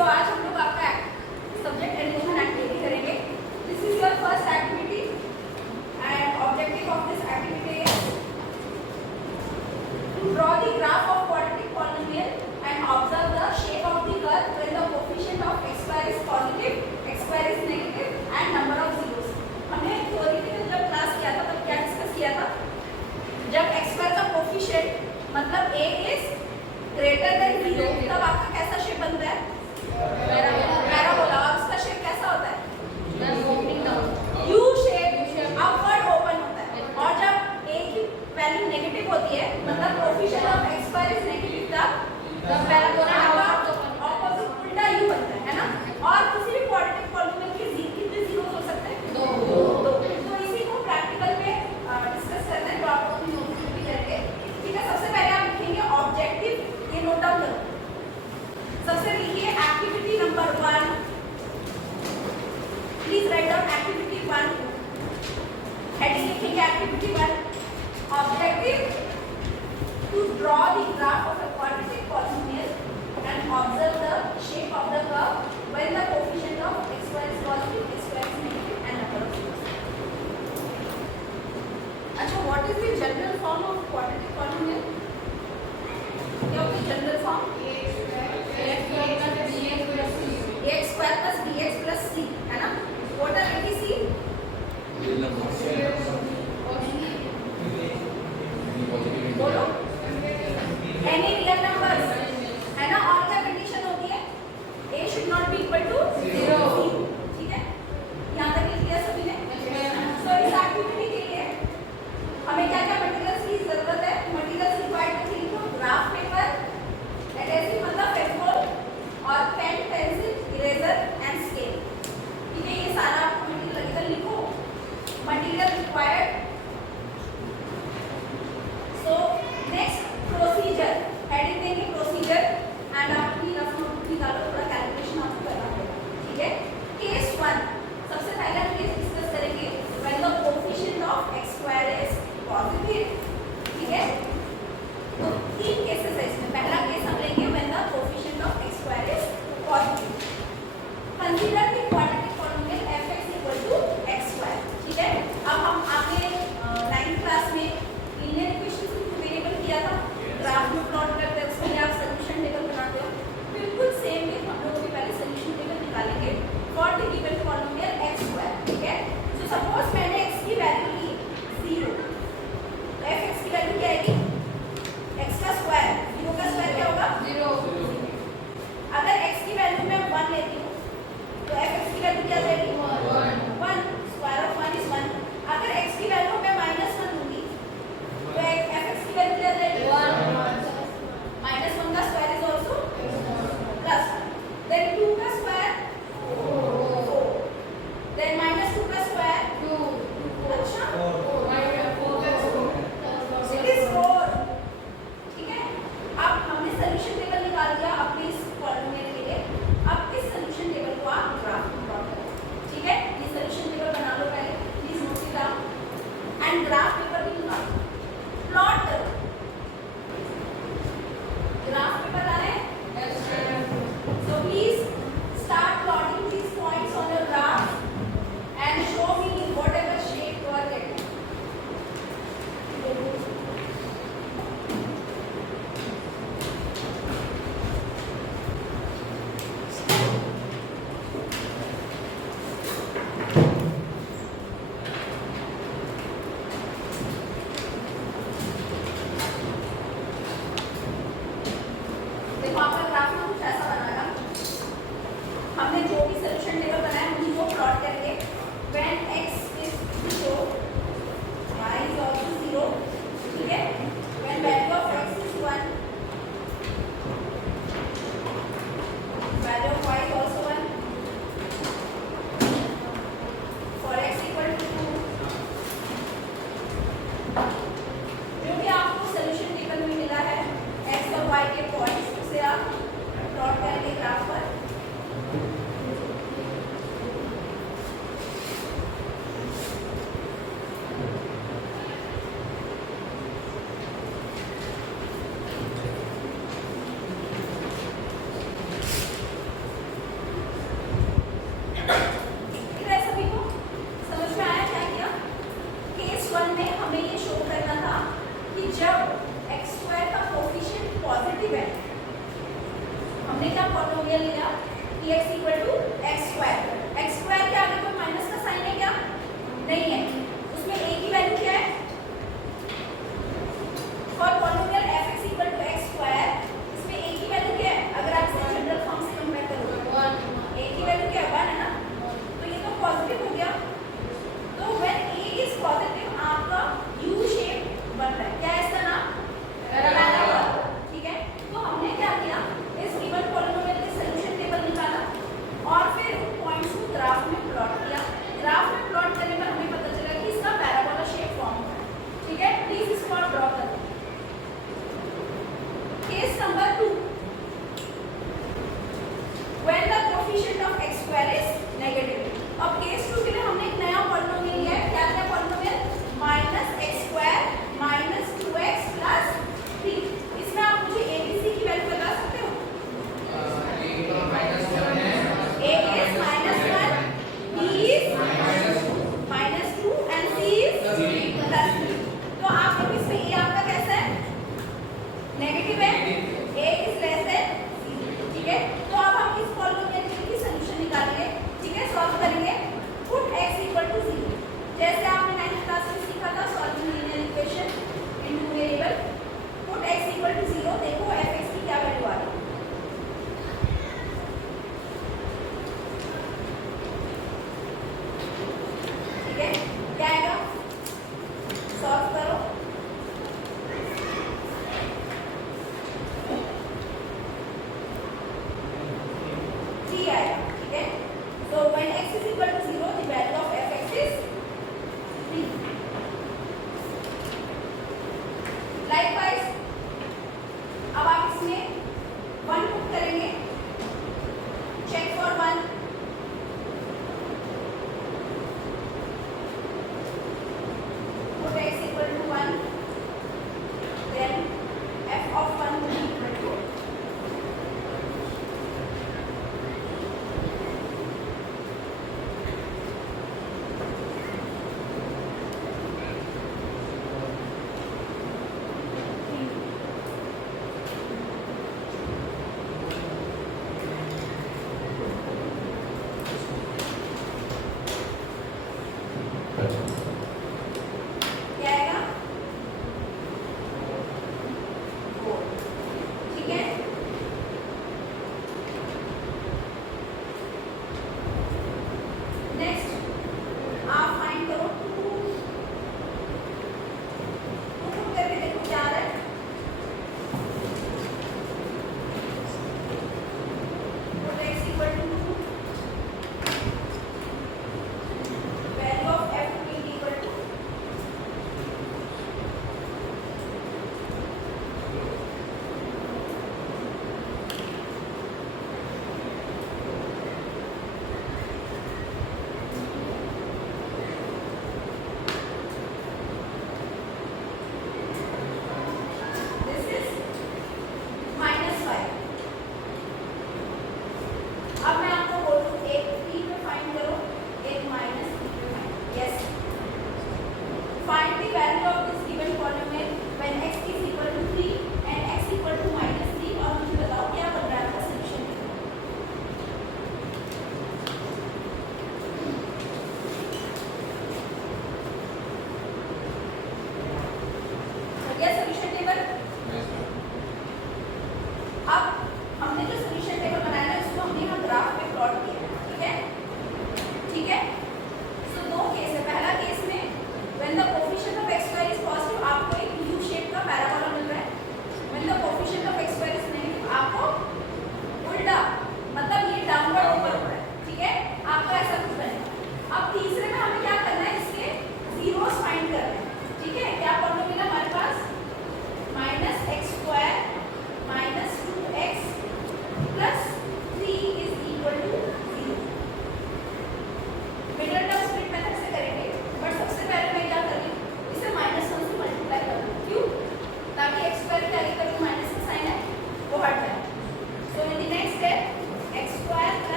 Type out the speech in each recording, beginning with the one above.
सो आज हम लोग आपका सब्जेक्ट एडिशन एक्टिविटी करेंगे. This is your first activity and objective of this activity is to draw the graph of quadratic polynomial and observe the shape of the curve when the coefficient of x square is positive, x square is negative and number of zeros. हमने theoretical जब class किया था तब क्या discuss किया था? जब x square का कोफिशिएंट मतलब a is greater than 0 तब आपका कैसा शेप बनता है? पैराबोला. और उसका शेप कैसा होता है? यू शेप, अपवर्ड ओपन होता है. और जब a की वैल्यू नेगेटिव होती है मतलब coefficient of x square is negative तब पैराबोला ऑपोजिट उल्टा यू बनता है ना. और किसी भी क्वाड्रेटिक पॉलिनोमियल के कितने जीरोस हो सकते हैं? दो. तो इसी को प्रैक्टिकल में डिस्कस करते हैं. तो आप अपनी नोट्स में भी करेंगे. ठीक है. सबसे पहले आप लिखेंगे ऑब्जेक्टिव. ये नोट डाउन करो. सबसे लिखिए activity number 1. Please write down activity 1. Heading लिखेंगे activity 1. Objective to draw the graph of a quadratic polynomial and observe the shape of the curve when the coefficient of x square is positive, x square is negative and number of zeros. अच्छा, what is the general form of quadratic polynomial? क्या होती है general form? ax square plus bx plus c है ना. What are a, b, c? बोलो. Any real numbers है ना. और क्या कंडीशन होती है? a should not be equal to 0. ठीक है. यहाँ तक लिख लिया सभी ने. So इस एक्टिविटी के लिए हमें क्या क्या मटेरियल्स की जरूरत है? मटेरियल्स रिक्वायर्ड टू लिखो ग्राफ पेपर, एडहेसिव मतलब फेविकोल और pen, pencil, eraser and scale. ठीक है. ये सारा मटेरियल लगेगा. लिखो material required. So next procedure. Heading देंगे प्रोसीजर एंड आप अपनी रफ नोट निकालो. थोड़ा कैलकुलेशन आपको करना पड़ेगा. ठीक है. केस 1 सबसे पहला केस डिस्कस करेंगे when the coefficient of x square is positive. ठीक है. तो तीन केसेस है इसमें. पहला केस हम लेंगे when the coefficient of x square is positive. Consider the quadratic polynomial fx equal to x square. ठीक है. अब हम आगे 9th क्लास में लीनियर इक्वेशन को वेरिएबल किया था. ग्राफ में प्लॉट करते हैं, उसमें आप सॉल्यूशन टेबल बनाते हो. बिल्कुल सेम वे हम लोग भी पहले सॉल्यूशन टेबल निकालेंगे for the given polynomial x square. ठीक है. सो सपोज मैंने x की वैल्यू ली 0. तो fx की वैल्यू क्या आएगी? x का स्क्वायर. 0 का स्क्वायर क्या होगा? 0. अगर x की वैल्यू मैं 1 लेती हूँ तो fx की वैल्यू क्या जाएगी? 1. Square of 1 is 1. अगर x की वैल्यू मैं -1 दूंगी तो fx की वैल्यू क्या जाएगी? 1. -1 का square is also plus. Then 2 का स्क्वायर 4. देन -2 का स्क्वायर 2. अच्छा 4. ठीक है. अब हमने सॉल्यूशन टेबल निकाल दिया अपने इस पॉलिनोमियल के लिए. अब इस सॉल्यूशन टेबल को आप ग्राफ में प्लॉट करो. ठीक है. ये सॉल्यूशन टेबल बना लो पहले. Please note it down and graph paper भी निकालो. प्लॉट करो. ग्राफ पेपर आ रहे हैं? So please start plotting these points on your graph and show me whatever shape you are getting. देखो आपका ग्राफ में कुछ ऐसा बनेगा. हमने जो भी सॉल्यूशन टेबल बनाया है उसी को प्लॉट करके when x is 0 y is also 0. ठीक है. when value of x is 1 value of y is also 1. for x equal to 2. जो भी आपको सॉल्यूशन टेबल में मिला है x और y के पॉइंट्स उसे आप प्लॉट करेंगे ग्राफ पर. हमने क्या पॉलिनोमियल लिया कि x equal to x square के आगे कोई माइनस का साइन है क्या? नहीं है। उसमें a की वैल्यू क्या है? For polynomial fx equal to x square इसमें a की वैल्यू क्या है? अगर आप इसे जनरल फॉर्म से कंपेयर करोगे a की वैल्यू क्या है? 1 है ना, तो ये तो पॉजिटिव हो गया। तो व्हेन a इज पॉजिटिव आपका यू शेप बन रहा है। क्या है इसका नाम? पैराबोला। ठीक है, तो हमने क्या किया, इस गिवन पॉलिनोमियल के सॉल्यूशन टेबल निकाला और फिर उन पॉइंट्स को ग्राफ में प्लॉट किया। ग्राफ में प्लॉट करने पर हमें पता चला कि इसका पैराबोला शेप फॉर्म हुआ है। ठीक है, प्लीज इसको आप ड्रॉ कर दो। Case number 2, when the coefficient of x square is negative. अब केस 2 के लिए हमने एक नया पॉलिनोमियल लिया है। क्या क्या polynomial? -x square -2x plus 3। इसमें आप मुझे a b c की वैल्यू बता सकते हो? a is -1, b is -2 and c is +3। तो आप देखो इसमें a आपका कैसा है? नेगेटिव है। a is less than c। ठीक है, तो अब हम इस पॉलिनोमियल की सॉल्यूशन निकालेंगे। ठीक है, सॉल्व करेंगे। पुट x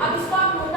अब इसको आप नोट